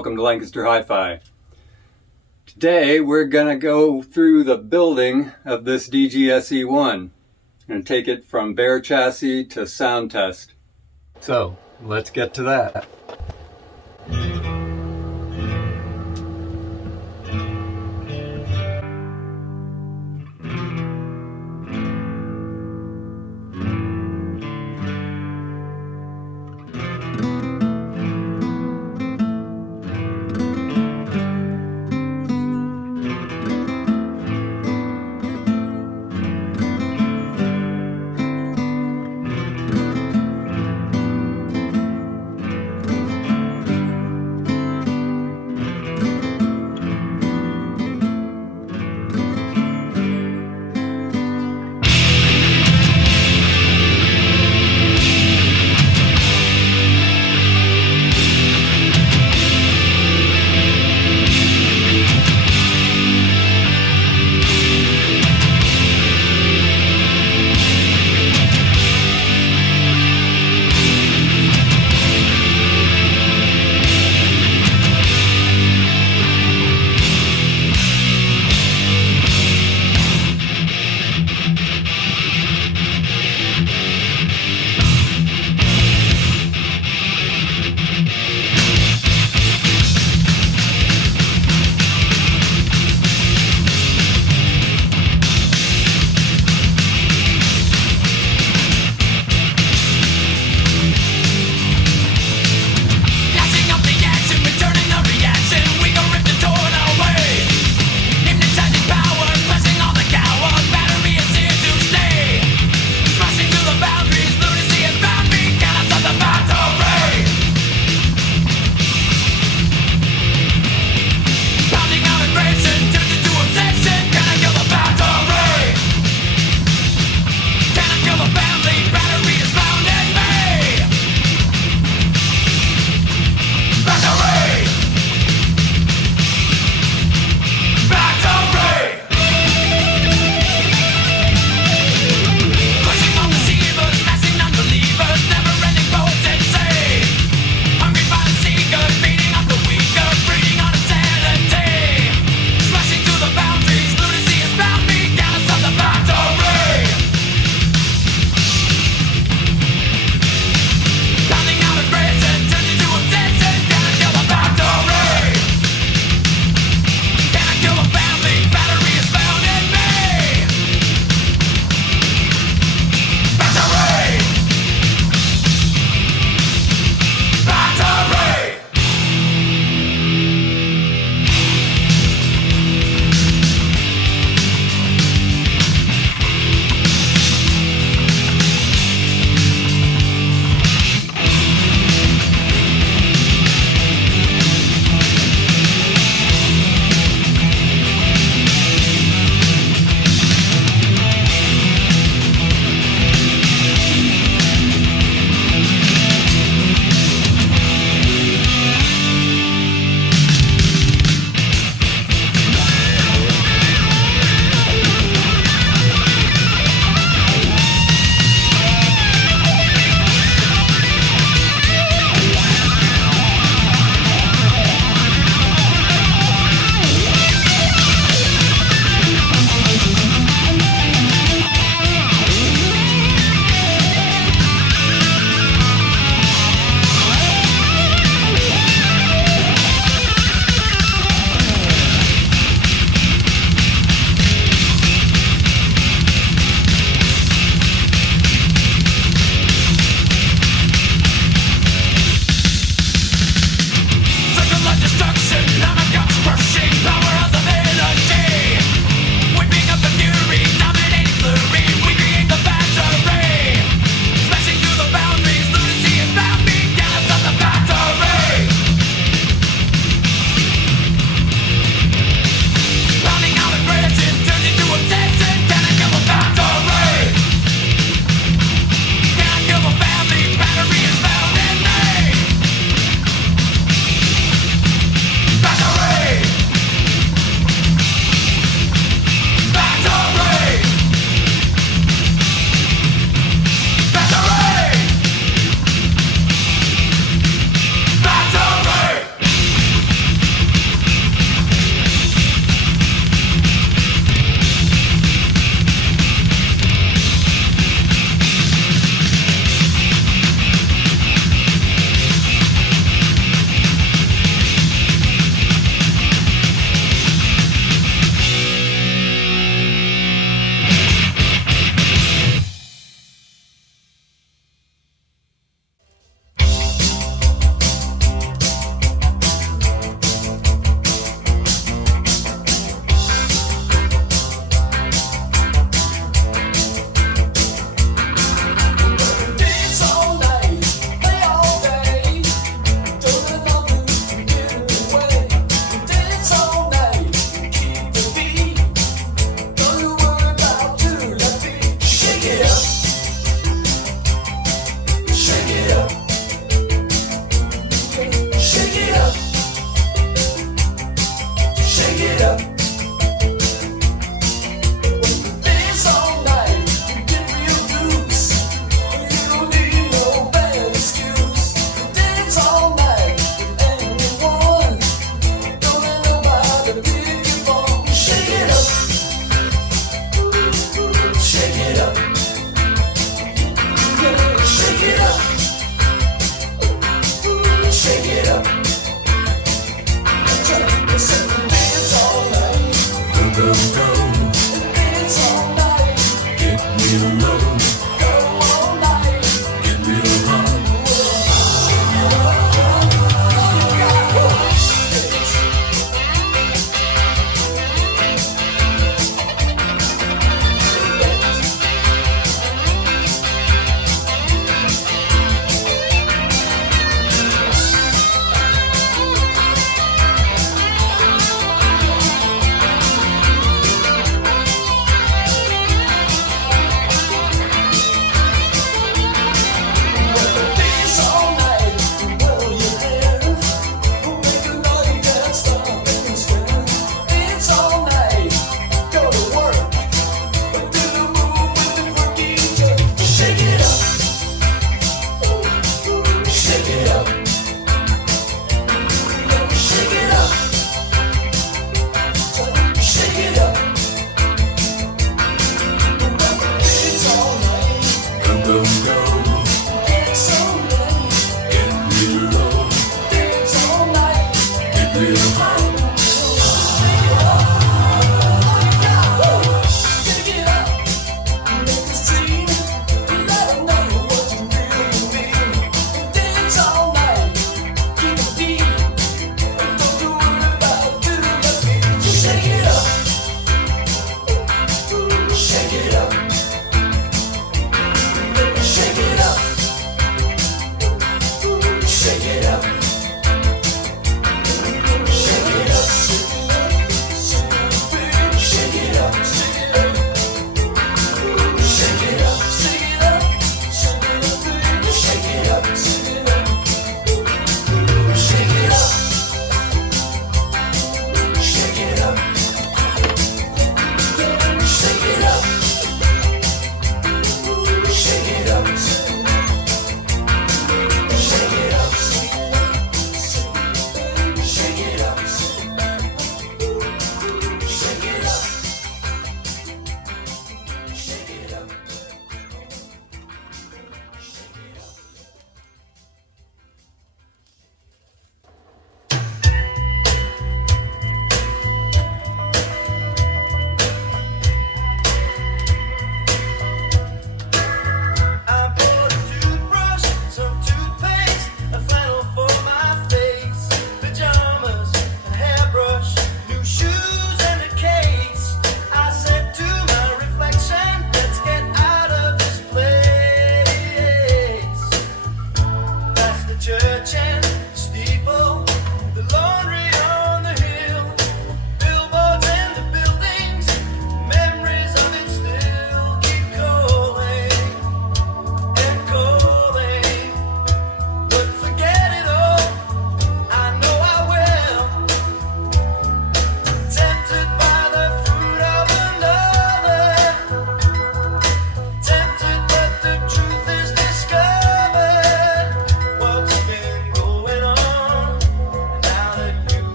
welcome to Lancaster Hi-Fi. Today we're going to go through the building of this DGSE1. I'm going to take it from bare chassis to sound test. So let's get to that.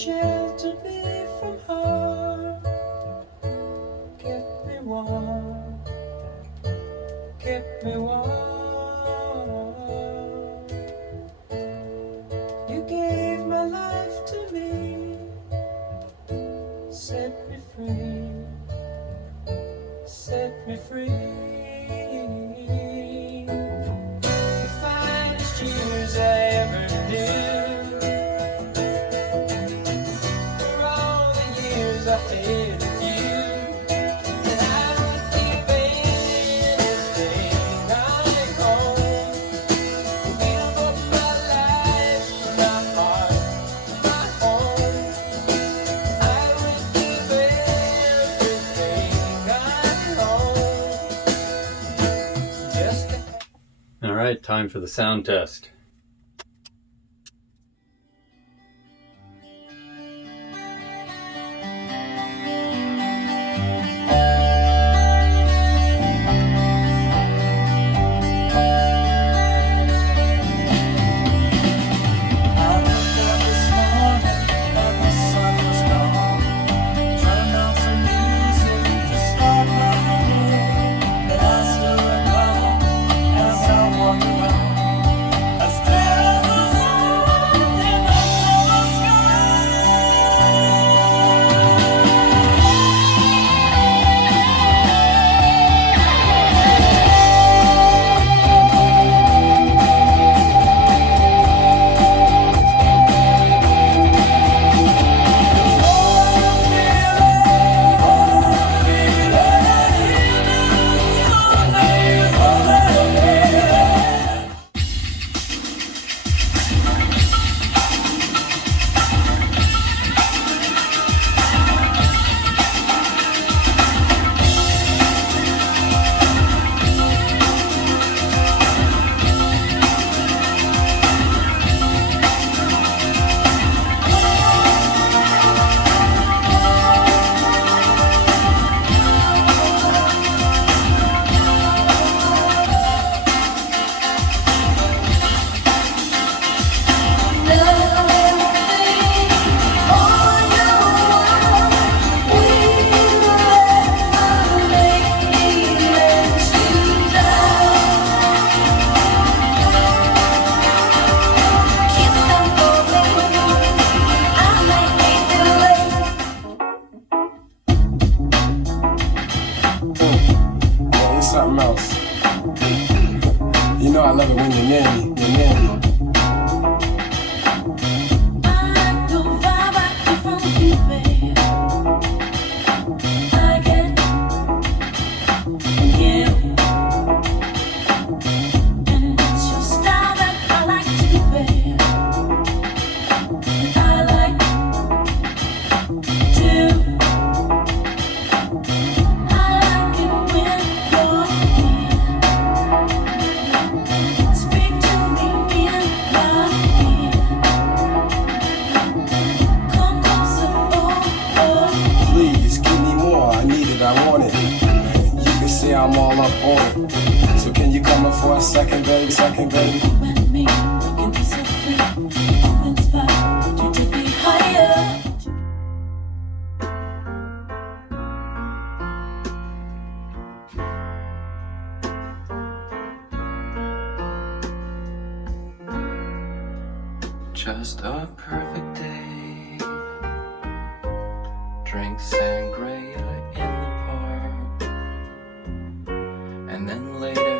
sheltered me from harm, kept me warm, kept me warm. You gave my life to me, set me free, set me free. The finest years I ever knew, for all the years I had with you, and I would give anything I own to give up my life, my heart, my home. I would give everything I own just to have. All right, time for the sound test. I woke up this morning and the sun was gone. Turned on some music to start my day. Then I stood alone as I walked around. I stared at the sun in the summer it's something else. You know I love it when you're near me, you're near me. I don't vibe I get from you, babe. I get you, and it's your style that I like to, babe. I like to. I like it when you're here. Speak to me in my ear. Come closer, oh. Please give me more, I need it, I want it. You can say I'm all up on it. So can you come up for a second, baby, second, baby? You and me can be so free. You inspire to take me higher. Just a perfect day. Drink sangria in the park. And then later,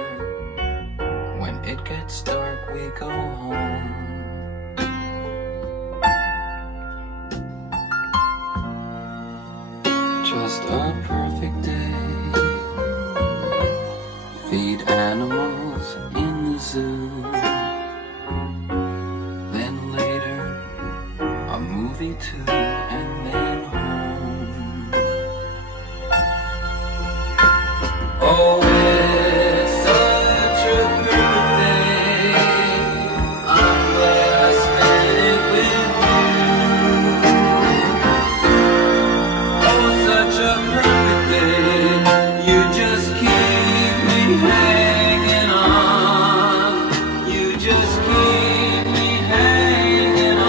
when it gets dark, we go home. Just a perfect day. Feed animals in the zoo. Then later, a movie too, and then home. Oh, it's such a perfect day. I'm glad I spent it with you. Oh, such a perfect day. You just keep me hanging on. You just keep me hanging on.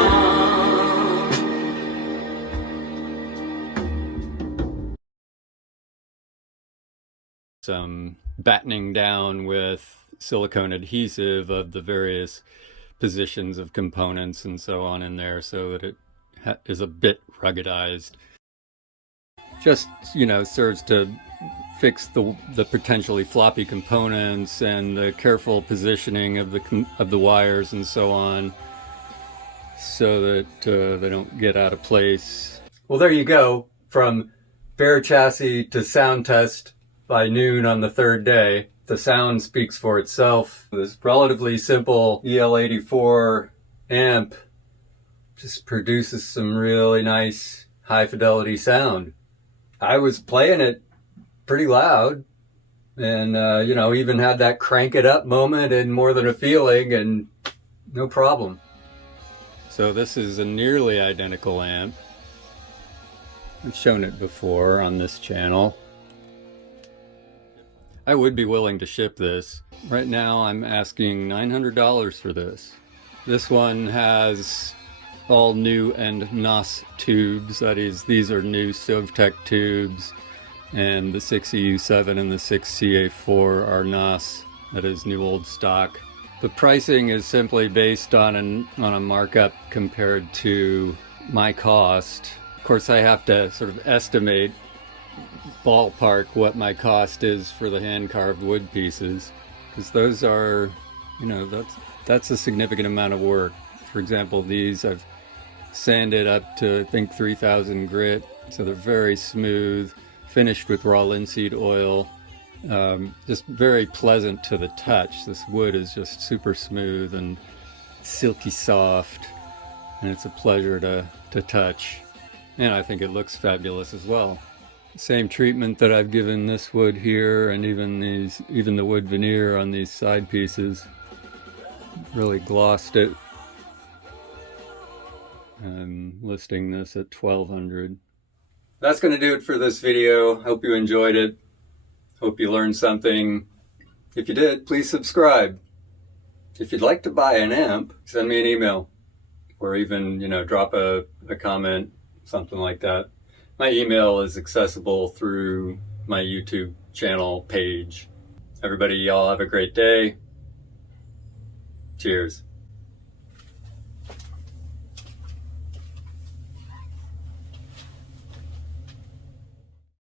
some battening down with silicone adhesive of the various positions of components and so on in there so that it is a bit ruggedized. Just, serves to fix the potentially floppy components and the careful positioning of the wires and so on, so that they don't get out of place. Well, there you go. From bare chassis to sound test by noon on the third day. The sound speaks for itself. This relatively simple EL84 amp just produces some really nice high fidelity sound. I was playing it pretty loud and, even had that crank it up moment in More Than a Feeling, and no problem. So this is a nearly identical amp. I've shown it before on this channel. I would be willing to ship this. Right now I'm asking $900 for this. This one has all new and NOS tubes. That is, these are new Sovtech tubes, and the 6EU7 and the 6CA4 are NOS. That is new old stock. The pricing is simply based on a markup compared to my cost. Of course, I have to sort of estimate ballpark what my cost is for the hand-carved wood pieces, because those are, that's a significant amount of work. For example, these I've sanded up to, I think, 3000 grit, so they're very smooth, finished with raw linseed oil. Just very pleasant to the touch. This wood is just super smooth and silky soft, and it's a pleasure to touch. And I think it looks fabulous as well. Same treatment that I've given this wood here, and even the wood veneer on these side pieces. Really glossed it. I'm listing this at $1,200. That's going to do it for this video. Hope you enjoyed it. Hope you learned something. If you did, please subscribe. If you'd like to buy an amp, send me an email, or even, drop a comment, something like that. My email is accessible through my YouTube channel page. Everybody, y'all have a great day. Cheers.